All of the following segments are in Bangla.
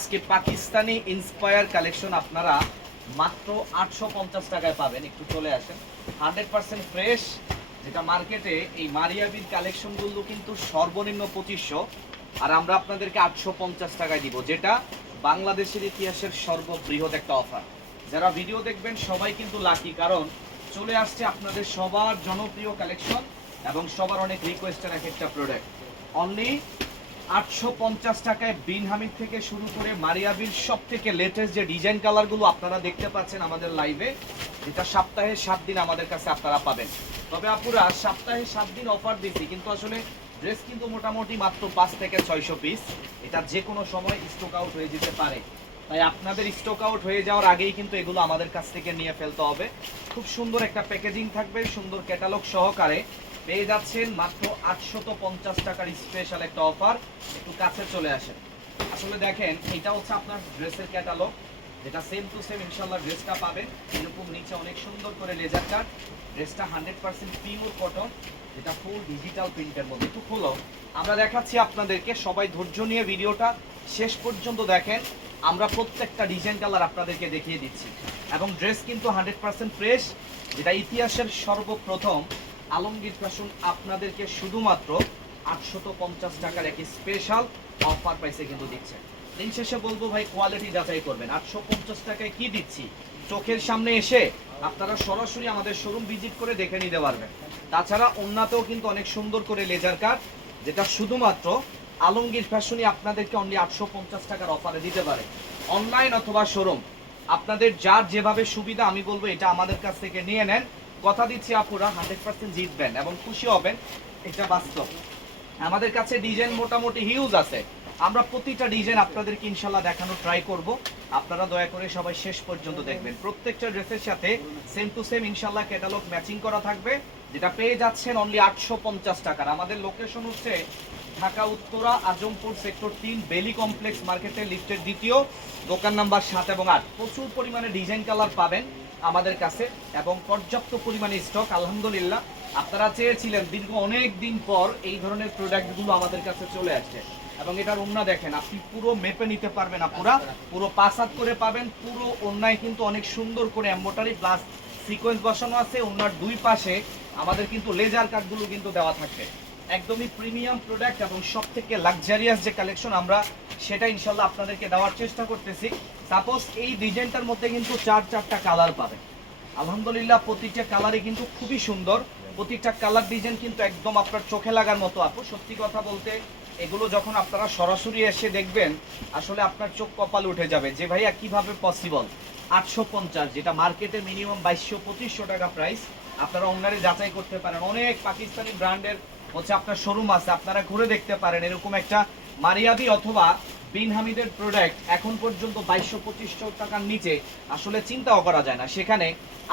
আজকে পাকিস্তানি ইন্সপায়ার কালেকশন আপনারা মাত্র 850 টাকায় পাবেন। একটু চলে আসেন। 100% ফ্রেশ, যেটা মার্কেটে এই মারিয়াবির কালেকশনগুলো কিন্তু সর্বনিম্ন 2500, আর আমরা আপনাদেরকে 850 টাকায় দিব, যেটা বাংলাদেশের ইতিহাসের সর্ববৃহৎ একটা অফার। যারা ভিডিও দেখবেন সবাই কিন্তু লাকি, কারণ চলে আসছে আপনাদের সবার জনপ্রিয় কালেকশন এবং সবার অনেক রিকোয়েস্টের এক একটা প্রোডাক্ট। অনলি 850 টাকায় বিন হামিদ থেকে শুরু করে মারিয়াবির সব থেকে লেটেস্ট যে ডিজাইন কালারগুলো আপনারা দেখতে পাচ্ছেন আমাদের লাইভে, যেটা সপ্তাহে 7 দিন আমাদের কাছে আপনারা পাবেন। তবে আপুরা সপ্তাহে 7 দিন অফার দিচ্ছি, কিন্তু আসলে ড্রেস কিন্তু মোটামুটি মাত্র 5 থেকে 600 পিস। এটা যে কোনো সময় স্টক আউট হয়ে যেতে পারে, তাই আপনাদের স্টক আউট হয়ে যাওয়ার আগেই কিন্তু এগুলো আমাদের কাছ থেকে নিয়ে ফেলতে হবে। খুব সুন্দর একটা প্যাকেজিং থাকবে, সুন্দর ক্যাটালগ সহকারে পেয়ে যাচ্ছেন মাত্র 850 টাকার স্পেশাল একটা অফার। একটু কাছে চলে আসেন। আসলে দেখেন, এটা হচ্ছে আপনার ড্রেসের ক্যাটালগ, যেটা সেম টু সেম ইনশাআল্লাহ ড্রেসটা পাবেন। এরকম নিচে অনেক সুন্দর করে লেজার কাট, ড্রেসটা 100% পিওর কটন, যেটা ফুল ডিজিটাল প্রিন্টের মধ্যে। একটু খোলো, আমরা দেখাচ্ছি আপনাদেরকে। সবাই ধৈর্য নিয়ে ভিডিওটা শেষ পর্যন্ত দেখেন। আমরা প্রত্যেকটা ডিজাইন কালার আপনাদেরকে দেখিয়ে দিচ্ছি, এবং ড্রেস কিন্তু 100% ফ্রেশ, যেটা ইতিহাসের সর্বপ্রথম আলমগীর ফ্যাশন আপনাদেরকে শুধুমাত্র 850 টাকার এক স্পেশাল অফার প্রাইসে কিন্তু দিচ্ছে। দিন শেষে বলবো ভাই, কোয়ালিটি যাচাই করবেন। 850 টাকায় কি দিচ্ছি চোখের সামনে এসে আপনারা সরাসরি আমাদের শোরুম ভিজিট করে দেখে নিতে পারবেন। তাছাড়া অন্যতেও কিন্তু অনেক সুন্দর করে লেজার কাট, যেটা শুধুমাত্র আলমগীর ফ্যাশনই আপনাদেরকে অনলি 850 টাকার অফারে দিতে পারে। অনলাইন অথবা শোরুম, আপনাদের যার যেভাবে সুবিধা, আমি বলবো এটা আমাদের কাছ থেকে নিয়ে নেন। কথা দিচ্ছি আপুরা 100% জিতবেন এবং খুশি হবেন, এটা বাস্তব। আমাদের কাছে ডিজাইন মোটামুটি হিউজ আছে। আমরা প্রতিটা ডিজাইন আপনাদেরকে ইনশাল্লাহ দেখানো ট্রাই করব। আপনারা দয়া করে সবাই শেষ পর্যন্ত দেখবেন। প্রত্যেকটা ড্রেসের সাথে সেম টু সেম ইনশাল্লাহ ক্যাটালগ ম্যাচিং করা থাকবে, যেটা পেয়ে যাচ্ছেন অনলি 850 টাকার। আমাদের লোকেশন হচ্ছে ঢাকা উত্তরা আজমপুর সেক্টর 3 বেলি কমপ্লেক্স মার্কেটের লিফটের দ্বিতীয়, দোকান নাম্বার 7 এবং 8। প্রচুর পরিমাণে ডিজাইন কালার পাবেন আমাদের কাছে এবং পর্যাপ্ত পরিমাণে স্টক। আলহামদুলিল্লাহ, আপনারা চেয়েছিলেন, দীর্ঘ অনেক দিন পর এই ধরনের প্রোডাক্টগুলো আমাদের কাছে চলে আসছে। এবং এটার ওন্না দেখেন, আপনি পুরো মেপে নিতে পারবেন, আপুরা পুরো 5 হাত করে পাবেন। পুরো ওন্নায় কিন্তু অনেক সুন্দর করে এমব্রয়ডারি প্লাস সিকোয়েন্স বসানো আছে। ওন্নার দুই পাশে আমাদের কিন্তু লেজার কাটগুলো কিন্তু দেওয়া থাকবে। একদমই প্রিমিয়াম প্রোডাক্ট এবং সব থেকে লাক্সারিয়াস যে কালেকশন, আমরা সেটা ইনশাল্লাহ আপনাদেরকে দেওয়ার চেষ্টা করতেছি। সাপোজ এই ডিজাইনটার মধ্যে কিন্তু 4টা কালার পাবেন। আলহামদুলিল্লাহ, প্রতিটা কালারই কিন্তু খুবই সুন্দর। প্রতিটা কালার ডিজাইন কিন্তু একদম আপনার চোখে লাগার মতো। আপু সত্যি কথা বলতে, এগুলো যখন আপনারা সরাসরি এসে দেখবেন, আসলে আপনার চোখ কপাল উঠে যাবে যে ভাইয়া কিভাবে পসিবল। 850, যেটা মার্কেটে মিনিমাম 2200-2500 টাকা প্রাইস। আপনারা অনলাইনে যাচাই করতে পারেন। অনেক পাকিস্তানি ব্র্যান্ডের হচ্ছে আপনার শোরুম আছে, আপনারা ঘুরে দেখতে পারেন। এরকম একটা মারিয়াবি অথবা বিন হামিদের প্রোডাক্ট এখন পর্যন্ত 2200-2500 টাকার নিচে আসলে চিন্তাও করা যায় না। সেখানে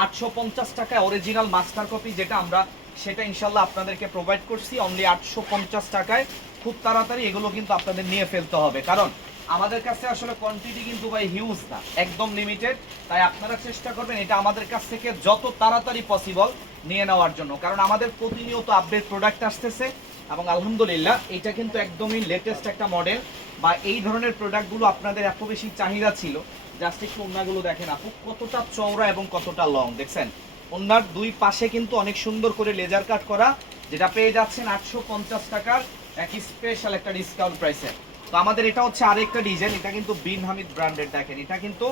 850 টাকায় অরিজিনাল মাস্টার কপি যেটা আমরা, সেটা ইনশাল্লাহ আপনাদেরকে প্রোভাইড করছি অনলি 850 টাকায়। খুব তাড়াতাড়ি এগুলো কিন্তু আপনাদের নিয়ে ফেলতে হবে, কারণ আমাদের কাছে আসলে কোয়ান্টিটি কিন্তু ভাই হিউজ না, একদম লিমিটেড। তাই আপনারা চেষ্টা করবেন এটা আমাদের কাছ থেকে যত তাড়াতাড়ি পসিবল নিয়ে নেওয়ার জন্য, কারণ আমাদের প্রতিনিয়ত আপডেট প্রোডাক্ট আসতেছে। এবং আলহামদুলিল্লাহ, এটা কিন্তু একদমই লেটেস্ট একটা মডেল, বা এই ধরনের প্রোডাক্টগুলো আপনাদের এত বেশি চাহিদা ছিল। জাস্ট একটু ওন্নাগুলো দেখেন আপু, কতটা চওড়া এবং কতটা লং দেখছেন। ওন্নার দুই পাশে কিন্তু অনেক সুন্দর করে লেজার কাট করা, যেটা পেয়ে যাচ্ছেন 850 টাকার এক স্পেশাল একটা ডিসকাউন্ট প্রাইসে। তো আমাদের এটা হচ্ছে আরেকটা ডিজাইন, এটা কিন্তু বিন হামিদ ব্র্যান্ডের। দেখেন, এটা কিন্তু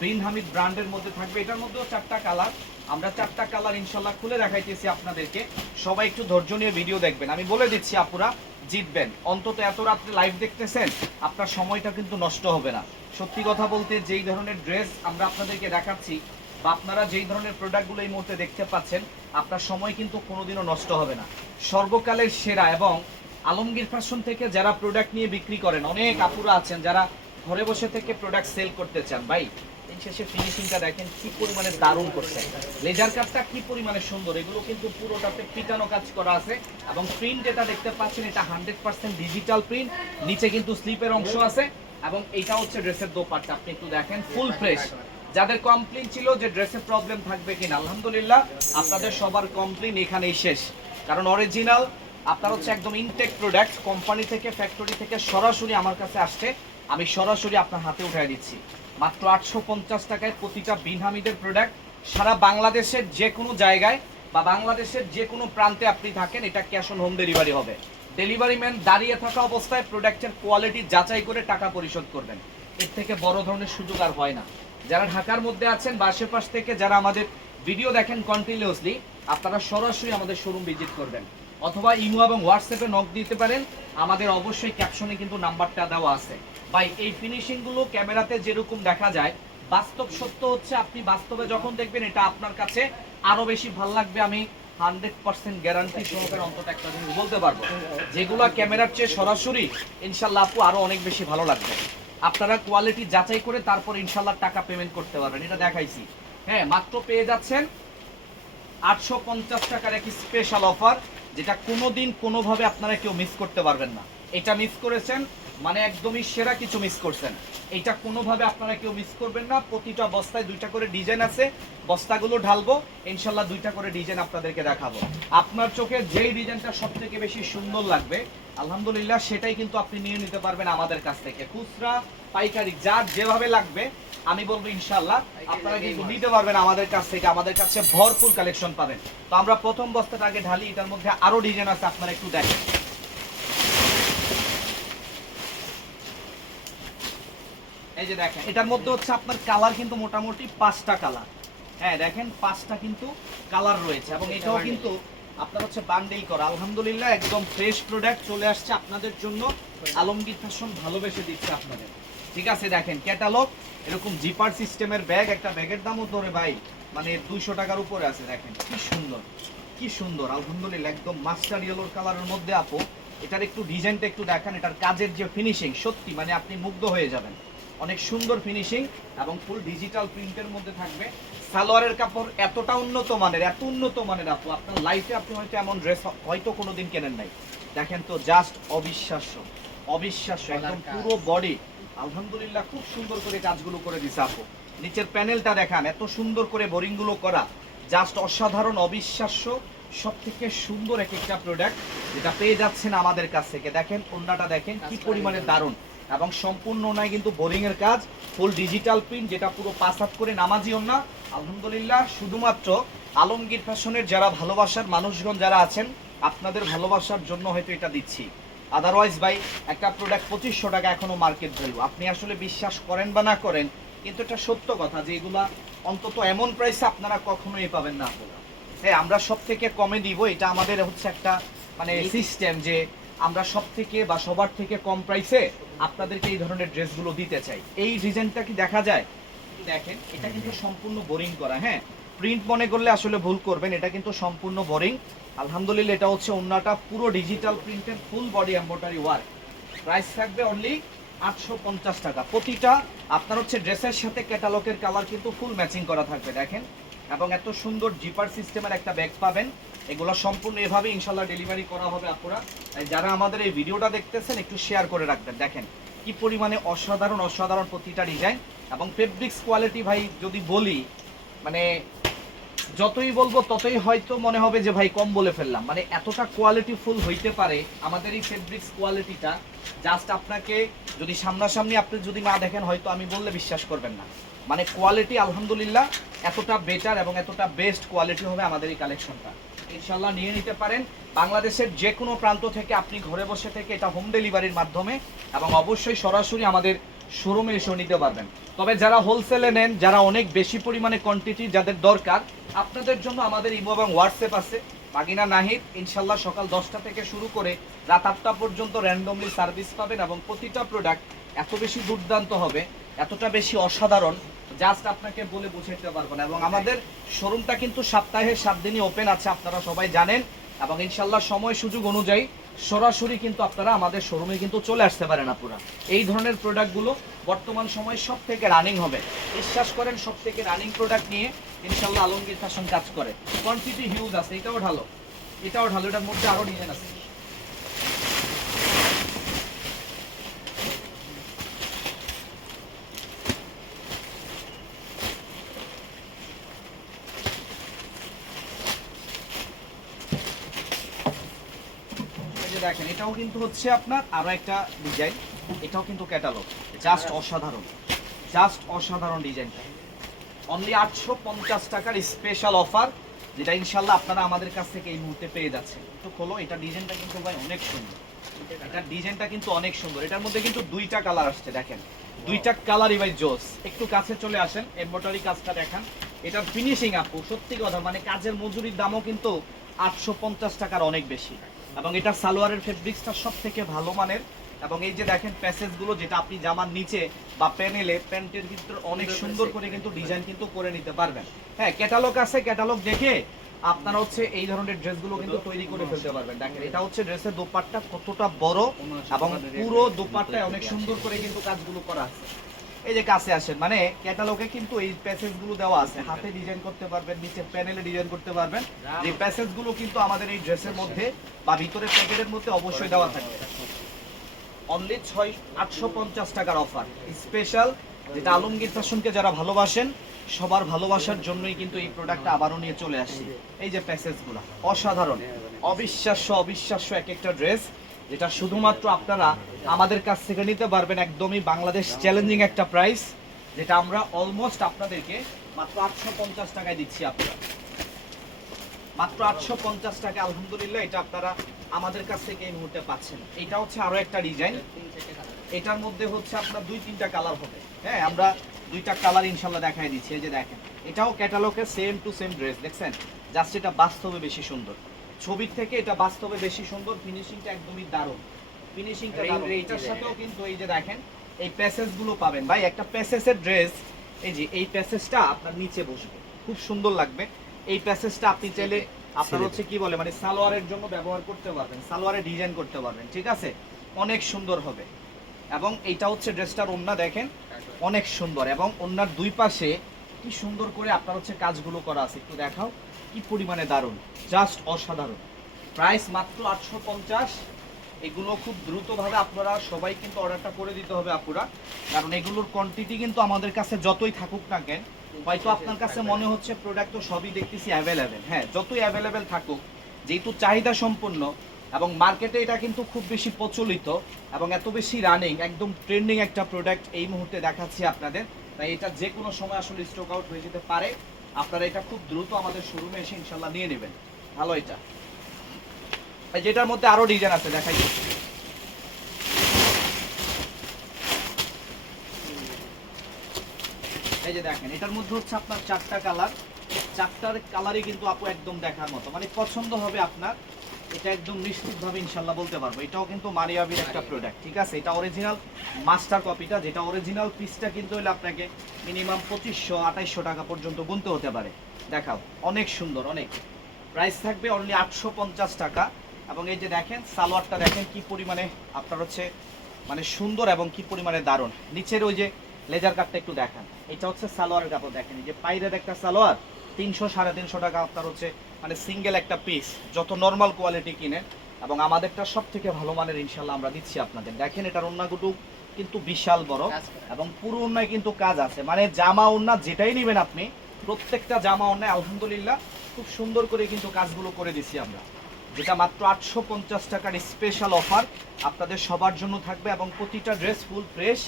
বিন হামিদ ব্র্যান্ডের মধ্যে থাকবে। এটার মধ্যেও 4টা কালার, আমরা 4টা কালার ইনশাল্লাহ খুলে দেখাইতেছি আপনাদেরকে। সবাই একটু ধৈর্য নিয়ে ভিডিও দেখবেন। আমি বলে দিচ্ছি আপুরা, জিতবেন। অন্তত এত রাত্রে লাইভ দেখতেছেন, আপনার সময়টা কিন্তু নষ্ট হবে না। সত্যি কথা বলতে, যেই ধরনের ড্রেস আমরা আপনাদেরকে দেখাচ্ছি বা আপনারা যেই ধরনের প্রোডাক্টগুলো এই মুহূর্তে দেখতে পাচ্ছেন, আপনার সময় কিন্তু কোনোদিনও নষ্ট হবে না। সর্বকালের সেরা। এবং আলমগীর ফ্যাশন থেকে যারা প্রোডাক্ট নিয়ে বিক্রি করেন, অনেক আপুরা আছেন যারা ঘরে বসে থেকে প্রোডাক্ট সেল করতে চান। ভাই, দিন শেষে ফিনিশিংটা দেখেন কি পরিমাণে দারুণ করছে, লেজার কাটটা কি পরিমাণে সুন্দর। এগুলো কিন্তু পুরোটাতে পিটানো কাজ করা আছে, এবং প্রিন্ট যেটা দেখতে পাচ্ছেন এটা 100% ডিজিটাল প্রিন্ট। নিচে কিন্তু স্লিপের অংশ আছে, এবং এটা হচ্ছে ড্রেসের দোপাট্টা। আপনি একটু দেখেন, ফুল ফ্রেশ। যাদের কমপ্লেইন ছিল যে ড্রেসের প্রবলেম থাকবে কিনা, আলহামদুলিল্লাহ আপনাদের সবার কমপ্লেইন এখানেই শেষ। কারণ অরিজিনাল আপনার হচ্ছে একদম ইনটেক প্রোডাক্ট, কোম্পানি থেকে ফ্যাক্টরি থেকে সরাসরি আমার কাছে আসছে। আমি সরাসরি আপনার হাতে উঠাই দিচ্ছি মাত্র 850 টাকায় প্রতিটা বিন হামিদের প্রোডাক্ট। সারা বাংলাদেশের যে কোনো জায়গায় বা বাংলাদেশের যে কোনো প্রান্তে আপনি থাকেন, এটা ক্যাশ অন হোম ডেলিভারি হবে। ডেলিভারি ম্যান দাঁড়িয়ে থাকা অবস্থায় প্রোডাক্টের কোয়ালিটি যাচাই করে টাকা পরিশোধ করবেন। এর থেকে বড় ধরনের সুযোগ আর হয় না। যারা ঢাকার মধ্যে আছেন বা আশেপাশ থেকে যারা আমাদের ভিডিও দেখেন কন্টিনিউয়াসলি, আপনারা সরাসরি আমাদের শোরুম ভিজিট করবেন অথবা ইমো এবং হোয়াটসঅ্যাপে নক দিতে পারেন। আমাদের অবশ্যই ক্যাপশনে কিন্তু নাম্বারটা দেওয়া আছে। ভাই এই ফিনিশিংগুলো ক্যামেরাতে যেরকম দেখা যায়, বাস্তব সত্য হচ্ছে আপনি বাস্তবে যখন দেখবেন এটা আপনার কাছে আরো বেশি ভালো লাগবে। আমি 100% গ্যারান্টি সহকারে অন্তত একটা জিনিস বলতে পারবো, যেগুলো ক্যামেরার চেয়ে সরাসরি ইনশাল্লাহ আপু আরো অনেক বেশি ভালো লাগবে। আপনারা কোয়ালিটি যাচাই করে তারপর ইনশাল্লাহ টাকা পেমেন্ট করতে পারবেন। এটা দেখাইছি, হ্যাঁ মাত্র পেয়ে যাচ্ছেন 850 টাকার এক স্পেশাল অফার, যেটা কোনোদিন কোনোভাবে আপনারা কেউ মিস করতে পারবেন না। এটা মিস করেছেন মানে একদমই সেরা কিছু মিস করছেন। এটা কোনোভাবে আপনারা কেউ মিস করবেন না। প্রতিটা বস্তায় 2টা করে ডিজাইন আছে, বস্তাগুলো ঢালবো ইনশাল্লাহ 2টা করে ডিজাইন আপনাদেরকে দেখাবো। আপনার চোখে যেই ডিজাইনটা সব থেকে বেশি সুন্দর লাগবে আলহামদুলিল্লাহ সেটাই কিন্তু আপনি নিয়ে নিতে পারবেন আমাদের কাছ থেকে। খুচরা পাইকারি যার যেভাবে লাগবে আমি বলবো ইনশাল্লাহ আপনারা কিন্তু নিতে পারবেন আমাদের কাছ থেকে। আমাদের কাছে ভরপুর কালেকশন পাবেন। তো আমরা প্রথম বস্তাটা আগে ঢালি, এটার মধ্যে আরো ডিজাইন আছে, আপনারা একটু দেখেন। এই যে দেখেন, এটার মধ্যে হচ্ছে আপনার কালার কিন্তু মোটামুটি 5টা কালার। হ্যাঁ দেখেন 5টা কিন্তু কালার রয়েছে এবং এটাও কিন্তু আপনার হচ্ছে বান্ডেই করা। আলহামদুলিল্লাহ একদম ফ্রেশ প্রোডাক্ট চলে আসছে আপনাদের জন্য। আলমগীর ফ্যাশন ভালোবেসে দিচ্ছে আপনাদের। ঠিক আছে, দেখেন ক্যাটালগ, এরকম জিপার সিস্টেমের ব্যাগ, একটা ব্যাগের দামও ধরে ভাই মানে 200 টাকার উপরে আছে। দেখেন কি সুন্দর, কি সুন্দর আলহামদুলিল্লাহ, একদম মাস্টার ইয়েলোর কালারের মধ্যে আপু। এটার একটু ডিজাইনটা একটু দেখেন, এটার কাজের যে ফিনিশিং সত্যি মানে আপনি মুগ্ধ হয়ে যাবেন। অনেক সুন্দর ফিনিশিং এবং ফুল ডিজিটাল প্রিন্টের মধ্যে থাকবে। সালোয়ারের কাপড় এতটা উন্নত মানের, এত উন্নত মানের আপু, আপনার লাইফে আপনি হয়তো এমন ড্রেস হয়তো কোনোদিন কেনেন নাই। দেখেন তো জাস্ট অবিশ্বাস্য, অবিশ্বাস্য একদম পুরো বডি আলহামদুলিল্লাহ খুব সুন্দর করে কাজগুলো করে দিছে আপু। নিচের প্যানেলটা দেখান, এত সুন্দর করে বোরিংগুলো করা, জাস্ট অসাধারণ, অবিশ্বাস্য। সব থেকে সুন্দর এক একটা প্রোডাক্ট যেটা পেয়ে যাচ্ছেন আমাদের কাছ থেকে। দেখেন ওন্নাটা দেখেন কি পরিমাণে দারুণ এবং সম্পূর্ণ নয় কিন্তু বোরিং এর কাজ, ফুল ডিজিটাল প্রিন্ট, যেটা পুরো 5 হাত করে নামাজি ওন্না। আলহামদুলিল্লাহ শুধুমাত্র আলমগীর ফ্যাশনের যারা ভালোবাসার মানুষগণ যারা আছেন আপনাদের ভালোবাসার জন্য হয়তো এটা দিচ্ছি। আদারওয়াইজ ভাই একটা প্রোডাক্ট 2500 টাকা এখনো মার্কেট ভ্যালু। আপনি আসলে বিশ্বাস করেন বা না করেন, কিন্তু এটা সত্য কথা যে এগুলা অন্তত এমন প্রাইসে আপনারা কখনোই পাবেন না আপনারা। হ্যাঁ আমরা সব থেকে কমে দিব, এটা আমাদের হচ্ছে একটা মানে সিস্টেম যে আমরা সব থেকে বা সবার থেকে কম প্রাইসে আপনাদেরকে এই ধরনের ড্রেসগুলো দিতে চাই। এই ডিজাইনটা কি দেখা যায়? দেখেন এটা কিন্তু সম্পূর্ণ বোরিং করা, হ্যাঁ প্রিন্ট মনে করলে আসলে ভুল করবেন, এটা কিন্তু সম্পূর্ণ বোরিং। আলহামদুলিল্লাহ এটা হচ্ছে ওন্নাটা পুরো ডিজিটাল প্রিন্টের full body embroidery work. Price থাকবে অনলি 850 টাকা। প্রতিটা আপনার হচ্ছে ড্রেসের সাথে ক্যাটালগের কালার কিন্তু ফুল ম্যাচিং করা থাকবে দেখেন। এবং এত সুন্দর জিপার সিস্টেমের একটা ব্যাগ পাবেন। এগুলো সম্পূর্ণ এভাবে ইনশাল্লাহ ডেলিভারি করা হবে আপনারা। যারা আমাদের এই ভিডিওটা দেখতেছেন একটু শেয়ার করে রাখবেন। দেখেন কি পরিমাণে অসাধারণ অসাধারণ প্রতিটা ডিজাইন এবং ফেব্রিক্স কোয়ালিটি ভাই যদি বলি মানে যতই বলবো ততই হয়তো মনে হবে যে ভাই কম বলে ফেললাম। মানে এতটা কোয়ালিটি ফুল হইতে পারে আমাদের এই ফেব্রিক্স কোয়ালিটিটা, জাস্ট আপনাকে যদি সামনাসামনি আপনি যদি না দেখেন হয়তো আমি বললে বিশ্বাস করবেন না। মানে কোয়ালিটি আলহামদুলিল্লাহ এতটা বেটার এবং এতটা বেস্ট কোয়ালিটি হবে আমাদের এই কালেকশনটা। ইনশাল্লাহ নিয়ে নিতে পারেন বাংলাদেশের যে কোনো প্রান্ত থেকে, আপনি ঘরে বসে থেকে এটা হোম ডেলিভারির মাধ্যমে এবং অবশ্যই সরাসরি আমাদের শোরুমে এসেও নিতে পারবেন। তবে যারা হোলসেলে নেন, যারা অনেক বেশি পরিমাণে কোয়ান্টিটি যাদের দরকার, আপনাদের জন্য আমাদের ইমো এবং হোয়াটসঅ্যাপ আছে। বাগিনা নাহিদ ইনশাল্লাহ সকাল 10টা থেকে শুরু করে রাত 8টা পর্যন্ত র্যান্ডমলি সার্ভিস পাবেন এবং প্রতিটা প্রোডাক্ট এত বেশি দুর্দান্ত হবে, এতটা বেশি অসাধারণ, জাস্ট আপনাকে বলে বুঝাইতে পারবো না। এবং আমাদের শোরুমটা কিন্তু সপ্তাহে 7 দিনই ওপেন আছে, আপনারা সবাই জানেন। এবং ইনশাল্লাহ সময় সুযোগ অনুযায়ী সরাসরি কিন্তু আপনারা আমাদের শোরুমে কিন্তু চলে আসতে পারেন আপনারা। এই ধরনের প্রোডাক্টগুলো বর্তমান সময় সব থেকে রানিং হবে, বিশ্বাস করেন সব থেকে রানিং প্রোডাক্ট নিয়ে ইনশাল্লাহ আলমগীর ফ্যাশন কাজ করে। কোয়ান্টিটি হিউজ আছে, এটাও ঢালো, এটাও ঢালো, এটার মধ্যে আরো ডিজাইন আছে। দেখেন এটাও কিন্তু হচ্ছে আপনার আরো একটা ডিজাইন, এটাও কিন্তু ক্যাটালগ, জাস্ট অসাধারণ, জাস্ট অসাধারণ ডিজাইনটা। অনলি 850 টাকার স্পেশাল অফার, যেটা ইনশাল্লাহ আপনারা আমাদের কাছ থেকে এই মুহূর্তে পেয়ে যাচ্ছেন। তো খোলো, এটা ডিজাইনটা কিন্তু ভাই অনেক সুন্দর, এটার ডিজাইনটা কিন্তু অনেক সুন্দর। এটার মধ্যে কিন্তু দুইটা কালার আসছে, দেখেন দুইটা কালারই ভাই জোস। একটু কাছে চলে আসেন, এমব্রয়ডারি কাজটা দেখান। এটার ফিনিশিং আপু সত্যি কথা, মানে কাজের মজুরির দামও কিন্তু 850 টাকার অনেক বেশি। এবং এটা সালোয়ারের ফেব্রিক্সটা সব থেকে ভালো মানের। এবং এই যে দেখেন প্যাসেজগুলো, যেটা আপনি জামার নিচে বা প্যানেলে প্যান্টের ভিতরে অনেক সুন্দর করে কিন্তু ডিজাইন কিন্তু করে নিতে পারবেন। হ্যাঁ, ক্যাটালগ আছে, ক্যাটালগ দেখে আপনারা হচ্ছে এই ধরনের ড্রেসগুলো কিন্তু তৈরি করে ফেলতে পারবেন। দেখেন এটা হচ্ছে ড্রেসের দোপাট্টা কতটা বড়, এবং পুরো দোপাট্টায় অনেক সুন্দর করে কিন্তু কাজগুলো করা আছে। এই যে কাছে আসেন, মানে ক্যাটালগে কিন্তু এই প্যাসেজগুলো দেওয়া আছে, হাতে ডিজাইন করতে পারবেন, নিচে প্যানেলে ডিজাইন করতে পারবেন। এই প্যাসেজগুলো কিন্তু আমাদের এই ড্রেসের মধ্যে বা ভিতরে প্যাকেটের মধ্যে অবশ্যই দেওয়া থাকবে। অনলি 850 টাকার অফার স্পেশাল, যেটা আলমগীর ফ্যাশনকে যারা ভালোবাসেন সবার ভালোবাসার জন্যই কিন্তু এই প্রোডাক্টটা আবারও নিয়ে চলে আসছি। এই যে প্যাসেজগুলো অসাধারণ, অবিশ্বাস্য অবিশ্বাস্য এক একটা ড্রেস, যেটা শুধুমাত্র আপনারা আমাদের কাছ থেকে নিতে পারবেন একদমই বাংলাদেশ চ্যালেঞ্জিং একটা প্রাইস, যেটা আমরা অলমোস্ট আপনাদেরকে মাত্র 850 টাকায় দিচ্ছি। আপনারা মাত্র 850 টাকা, আলহামদুলিল্লাহ এটা আপনারা আমাদের কাছ থেকে এই মুহূর্তে পাচ্ছেন। এটা হচ্ছে আরো একটা ডিজাইন, এটার মধ্যে হচ্ছে আপনার 2-3টা কালার হবে। হ্যাঁ, আমরা 2টা কালার ইনশাল্লাহ দেখাই দিচ্ছি। এই যে দেখেন, এটাও ক্যাটালগের সেম টু সেম ড্রেস, দেখছেন জাস্ট এটা বাস্তবে বেশি সুন্দর, ছবির থেকে এটা বাস্তবে বেশি সুন্দর। ফিনিশিংটা একদমই দারুণ, ফিনিশিংটা দারুণ। এটার সাথেও কিন্তু এই যে দেখেন এই প্যাসেজগুলো পাবেন ভাই, একটা প্যাসেজের ড্রেস। এই যে এই প্যাসেজটা আপনার নিচে বসবে, খুব সুন্দর লাগবে। এই প্যাসেজটা আপনি চাইলে আপনার হচ্ছে কি বলে মানে সালোয়ারের জন্য ব্যবহার করতে পারবেন, সালোয়ারে ডিজাইন করতে পারবেন, ঠিক আছে, অনেক সুন্দর হবে। এবং এইটা হচ্ছে ড্রেসটার ওড়না, দেখেন অনেক সুন্দর, এবং ওড়নার দুই পাশে কি সুন্দর করে আপনার হচ্ছে কাজগুলো করা আছে, একটু দেখাও কি পরিমাণে দারুণ, জাস্ট অসাধারণ। প্রাইস মাত্র 850। এগুলো খুব দ্রুতভাবে আপনারা সবাই কিন্তু অর্ডারটা করে দিতে হবে আপুরা, কারণ এগুলোর কোয়ান্টিটি কিন্তু আমাদের কাছে যতই থাকুক না কেন, হয়তো আপনার কাছে মনে হচ্ছে প্রোডাক্ট তো সবই দেখতেছি অ্যাভেলেবেল। হ্যাঁ, যতই অ্যাভেলেবেল থাকুক, যেহেতু চাহিদা সম্পন্ন এবং মার্কেটে এটা কিন্তু খুব বেশি প্রচলিত এবং এত বেশি রানিং, একদম ট্রেন্ডিং একটা প্রোডাক্ট এই মুহূর্তে দেখাচ্ছি আপনাদের, তাই এটা যে কোনো সময় আসলে স্টক আউট হয়ে যেতে পারে। আপনারা এটা খুব দ্রুত আমাদের শোরুমে এসে ইনশাল্লাহ নিয়ে নেবেন। ভালো, এটা যেটার মধ্যে আরো ডিজাইন আছে দেখাই। এই যে দেখেন, এটার মধ্যে হচ্ছে আপনার 4টা কালার, 4টার কালারই কিন্তু আপু একদম দেখার মতো, মানে পছন্দ হবে আপনার, এটা একদম নিশ্চিতভাবে ইনশাল্লাহ বলতে পারবো। এটাও কিন্তু মারিয়াবির একটা প্রোডাক্ট, ঠিক আছে, এটা অরিজিনাল মাস্টার কপিটা, যেটা অরিজিনাল পিসটা কিন্তু হলে আপনাকে মিনিমাম 2500-2800 টাকা পর্যন্ত গুনতে হতে পারে। দেখাও, অনেক সুন্দর, অনেক। প্রাইস থাকবে অনলি 850 টাকা। এবং এই যে দেখেন সালোয়ারটা দেখেন কি পরিমাণে আপনার হচ্ছে মানে সুন্দর এবং কি পরিমাণে দারুণ। নিচের ওই যে লেজার কাটটা একটু দেখান, এটা হচ্ছে সালোয়ারের কাপড়, দেখেন এই যে পাইরের একটা সালোয়ার 300-350 টাকা আপনার হচ্ছে মানে সিঙ্গেল একটা পিস, যত নর্মাল কোয়ালিটি কিনেন। এবং আমাদেরটা সব থেকে ভালো মানের ইনশাল্লাহ আমরা দিচ্ছি আপনাদের। দেখেন এটার ওন্নাগুলো কিন্তু বিশাল বড় এবং পুরো ওন্নায় কিন্তু কাজ আছে, মানে জামা ওন্না যেটাই নেবেন আপনি, প্রত্যেকটা জামা ওন্নায় আলহামদুলিল্লাহ খুব সুন্দর করে কিন্তু কাজগুলো করে দিচ্ছি আমরা, যেটা মাত্র 850 টাকার স্পেশাল অফার আপনাদের সবার জন্য থাকবে। এবং প্রতিটা ড্রেস ফুল ফ্রেশ,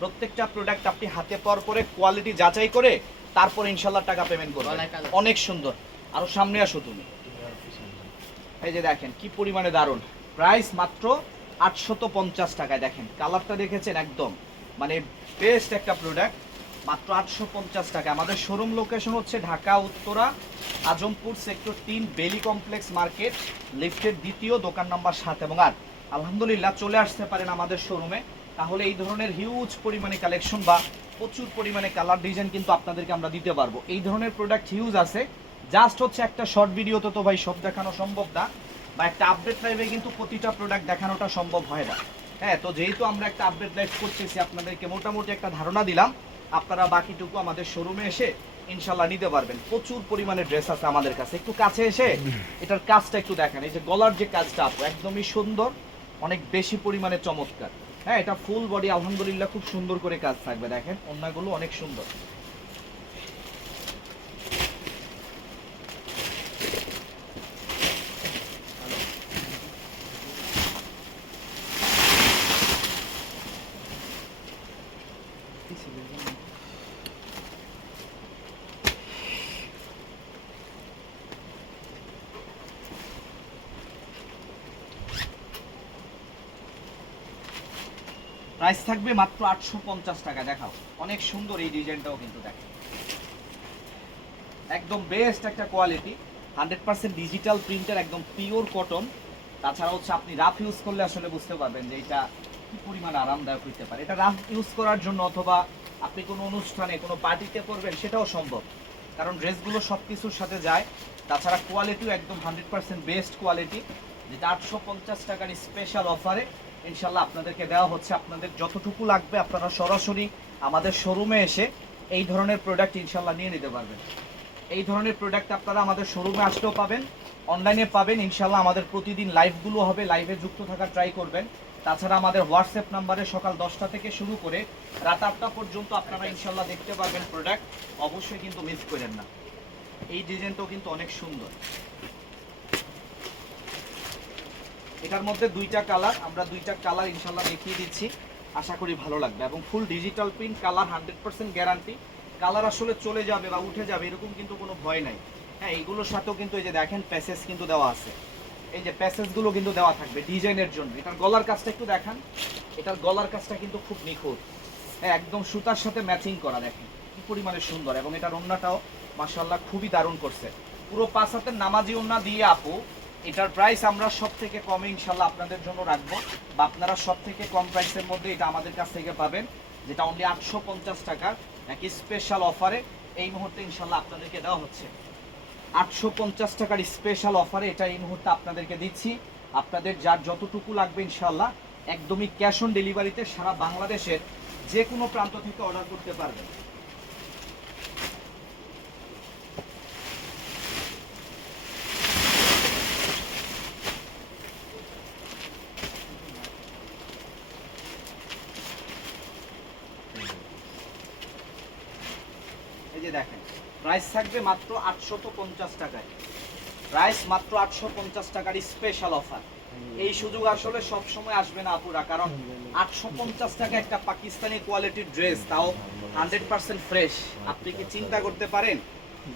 প্রত্যেকটা প্রোডাক্ট আপনি হাতে পাওয়ার পরে কোয়ালিটি যাচাই করে তারপর ইনশাল্লাহ টাকা পেমেন্ট করবেন। অনেক সুন্দর, আরো সামনে আসো তুমি। এই যে দেখেন কি পরিমাণে দারুণ, প্রাইস মাত্র 850 টাকায়। দেখেন কালারটা দেখেছেন, একদম মানে বেস্ট একটা প্রোডাক্ট, মাত্র 850 টাকা। আমাদের শোরুম লোকেশন হচ্ছে ঢাকা উত্তরা আজমপুর সেক্টর 3 বেলি কমপ্লেক্স মার্কেট, লিফটের 2য় দোকান নাম্বার 7 এবং 8। আলহামদুলিল্লাহ চলে আসতে পারেন আমাদের শোরুমে, তাহলে এই ধরনের হিউজ পরিমাণে কালেকশন বা প্রচুর পরিমাণে কালার ডিজাইন কিন্তু আপনাদেরকে আমরা দিতে পারবো। এই ধরনের প্রোডাক্ট হিউজ আছে, জাস্ট হচ্ছে একটা শর্ট ভিডিওতে তো ভাই সব দেখানো সম্ভব না, বা একটা আপডেট লাইভে কিন্তু প্রতিটা প্রোডাক্ট দেখানোটা সম্ভব হয় না। হ্যাঁ, তো যেহেতু আমরা একটা আপডেট লাইভ করতেছি, আপনাদেরকে মোটামুটি একটা ধারণা দিলাম, আপনারা বাকিটুকু আমাদের শোরুমে এসে ইনশাল্লাহ নিতে পারবেন। প্রচুর পরিমাণে ড্রেস আছে আমাদের কাছে। একটু কাছে এসে এটার কাজটা একটু দেখেন, এই যে গলার যে কাজটা আপু একদমই সুন্দর, অনেক বেশি পরিমাণে চমৎকার। হ্যাঁ, এটা ফুল বডি আলহামদুলিল্লাহ খুব সুন্দর করে কাজ থাকবে। দেখেন ওন্নাগুলো অনেক সুন্দর। প্রাইস থাকবে মাত্র 850 টাকা। দেখাও, অনেক সুন্দর এই ডিজাইনটাও কিন্তু দেখো, একদম বেস্ট একটা কোয়ালিটি, 100% ডিজিটাল প্রিন্টের, একদম পিওর কটন। তাছাড়া হচ্ছে আপনি রাফ ইউজ করলে আসলে বুঝতে পারবেন যে এটা কি পরিমাণ আরামদায়ক হইতে পারে। এটা রাফ ইউজ করার জন্য অথবা আপনি কোনো অনুষ্ঠানে কোনো পার্টিতে করবেন সেটাও সম্ভব, কারণ ড্রেসগুলো সব কিছুর সাথে যায়। তাছাড়া কোয়ালিটিও একদম 100% বেস্ট কোয়ালিটি, যেটা 850 টাকার স্পেশাল অফারে ইনশাল্লাহ আপনাদেরকে দেওয়া হচ্ছে। আপনাদের যতটুকু লাগবে আপনারা সরাসরি আমাদের শোরুমে এসে এই ধরনের প্রোডাক্ট ইনশাল্লাহ নিয়ে নিতে পারবেন। এই ধরনের প্রোডাক্ট আপনারা আমাদের শোরুমে আসলেও পাবেন, অনলাইনে পাবেন ইনশাল্লাহ। আমাদের প্রতিদিন লাইভগুলো হবে, লাইভে যুক্ত থাকার ট্রাই করবেন। তাছাড়া আমাদের হোয়াটসঅ্যাপ নাম্বারে সকাল 10টা থেকে শুরু করে রাত 8টা পর্যন্ত আপনারা ইনশাল্লাহ দেখতে পারবেন প্রোডাক্ট। অবশ্যই কিন্তু মিস করেন না। এই ডিজাইনটাও কিন্তু অনেক সুন্দর। এটার মধ্যে দুইটা কালার, আমরা দুইটা কালার ইনশাল্লাহ দেখিয়ে দিচ্ছি, আশা করি ভালো লাগবে। এবং full digital print, colour 100% guarantee. Colour আসলে চলে যাবে বা উঠে যাবে এরকম কিন্তু কোনো ভয় নাই। হ্যাঁ, এইগুলোর সাথেও কিন্তু এই যে দেখেন প্যাসেজ কিন্তু দেওয়া আছে, এই যে প্যাসেজগুলো কিন্তু দেওয়া থাকবে ডিজাইনের জন্য। এটার গলার কাজটা একটু দেখান, এটার গলার কাজটা কিন্তু খুব নিখুঁত, হ্যাঁ একদম সুতার সাথে ম্যাচিং করা, দেখেন কি পরিমাণে সুন্দর। এবং এটার ওড়নাটাও মাশাআল্লাহ খুবই দারুণ করছে, পুরো 5 হাতের নামাজি ওড়না দিয়ে আপু। এটার প্রাইস আমরা সব থেকে কমে ইনশাল্লাহ আপনাদের জন্য রাখবো, বা আপনারা সব থেকে কম প্রাইসের মধ্যে এটা আমাদের কাছ থেকে পাবেন, যেটা অনলি 850 টাকার নাকি স্পেশাল অফারে এই মুহূর্তে ইনশাল্লাহ আপনাদেরকে দেওয়া হচ্ছে। 850 টাকার স্পেশাল অফারে এটা এই মুহূর্তে আপনাদেরকে দিচ্ছি। আপনাদের যার যতটুকু লাগবে ইনশাল্লাহ একদমই ক্যাশ অন ডেলিভারিতে সারা বাংলাদেশের যে কোনো প্রান্ত থেকে অর্ডার করতে পারবেন। এই যে দেখেন, প্রাইস থাকবে মাত্র 850 টাকায়, প্রাইস মাত্র 850 টাকার স্পেশাল অফার। এই সুযোগ আসলে সব সময় আসবে না আপুরা, কারণ 850 টাকা একটা পাকিস্তানি কোয়ালিটির ড্রেস, তাও 100% ফ্রেশ। আপনি কি চিন্তা করতে পারেন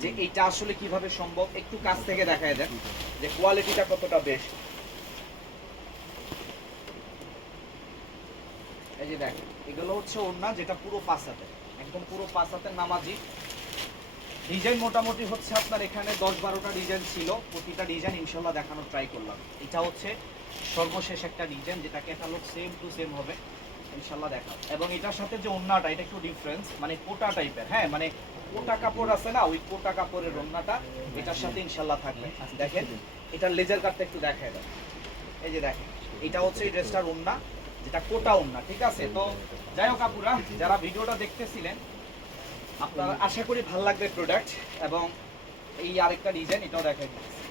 যে এইটা আসলে কিভাবে সম্ভব? একটু কাছ থেকে দেখায় দেন যে কোয়ালিটিটা কতটা বেশ। এই যে দেখেন, এগুলো হচ্ছে ওড়না, যেটা পুরো 5 হাতের, একদম পুরো 5 হাতের নামাজি। ডিজাইন মোটামুটি হচ্ছে আপনার এখানে 10-12টা ডিজাইন ছিল, প্রতিটা ডিজাইন ইনশাল্লাহ দেখানোর ট্রাই করলাম। এটা হচ্ছে সর্বশেষ একটা ডিজাইন, যেটা ক্যাটালগ সেম টু সেম হবে ইনশাল্লাহ দেখাবো। এবং এটার সাথে যে ওড়নাটা, এটা একটু ডিফারেন্স, মানে কোটা টাইপের, হ্যাঁ মানে কোটা কাপড় আছে না, ওই কোটা কাপড়ের ওড়নাটা এটার সাথে ইনশাল্লাহ থাকবে। দেখেন এটার লেজার কাটটা একটু দেখায় দেন। এই যে দেখেন, এটা হচ্ছে এই ড্রেসটার ওড়না, যেটা কোটা ওড়না, ঠিক আছে? তো যাই হোক আপুরা, যারা ভিডিওটা দেখতেছিলেন আপনার আশা করি ভালো লাগবে প্রোডাক্ট। এবং এই আরেকটা ডিজাইন, এটাও দেখাই দিচ্ছি,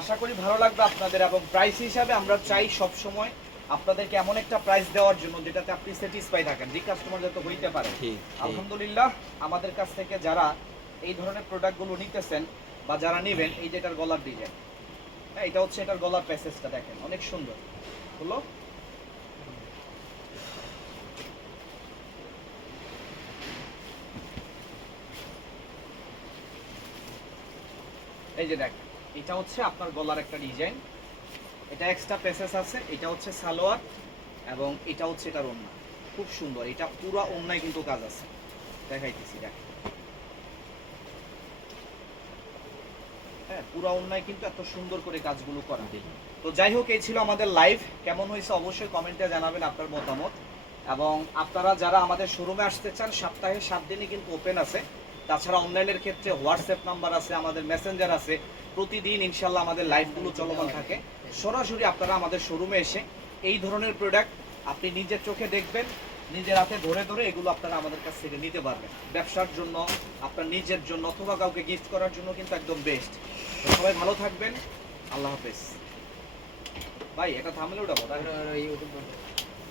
আশা করি ভালো লাগবে আপনাদের। এবং প্রাইস হিসাবে আমরা চাই সব সময় আপনাদেরকে এমন একটা প্রাইস দেওয়ার জন্য যেটাতে আপনি স্যাটিসফাই থাকেন, যে কাস্টমার যাতে হইতে পারে। আলহামদুলিল্লাহ আমাদের কাছ থেকে যারা এই ধরনের প্রোডাক্টগুলো নিতেছেন বা যারা নেবেন, এই যে এটার গলার ডিজাইন, হ্যাঁ এটা হচ্ছে এটার গলার প্যাসেজটা দেখেন অনেক সুন্দর হলো। এই যে দেখেন, এটা হচ্ছে আপনার গলার একটা ডিজাইন, এটা এক্সট্রা প্যাসেজ আছে, এটা হচ্ছে সালোয়ার, এবং এটা হচ্ছে এটার ওড়না, খুব সুন্দর। এটা পুরো ওড়নায় কিন্তু কাজ আছে, দেখাইতেছি দেখেন, হ্যাঁ পুরো ওড়নায় কিন্তু এত সুন্দর করে কাজগুলো করা। তো যাই হোক, এই ছিল আমাদের লাইভ, কেমন হয়েছে অবশ্যই কমেন্টে জানাবেন আপনার মতামত। এবং আপনারা যারা আমাদের শোরুমে আসতে চান, সপ্তাহে 7 দিনই কিন্তু ওপেন আছে। তাছাড়া অনলাইনের ক্ষেত্রে হোয়াটসঅ্যাপ নাম্বার আছে, আমাদের মেসেঞ্জার আছে, প্রতিদিন ইনশাল্লাহ আমাদের লাইভগুলো চলমান থাকে। সরাসরি আপনারা আমাদের শোরুমে এসে এই ধরনের প্রোডাক্ট আপনি নিজের চোখে দেখবেন, নিজের হাতে ধরে ধরে এগুলো আপনারা আমাদের কাছ থেকে নিতে পারবেন। ব্যবসার জন্য, আপনার নিজের জন্য, অথবা কাউকে গিফট করার জন্য কিন্তু একদম বেস্ট। সবাই ভালো থাকবেন, আল্লাহ হাফেজ। ভাই এটা থামলে ওটা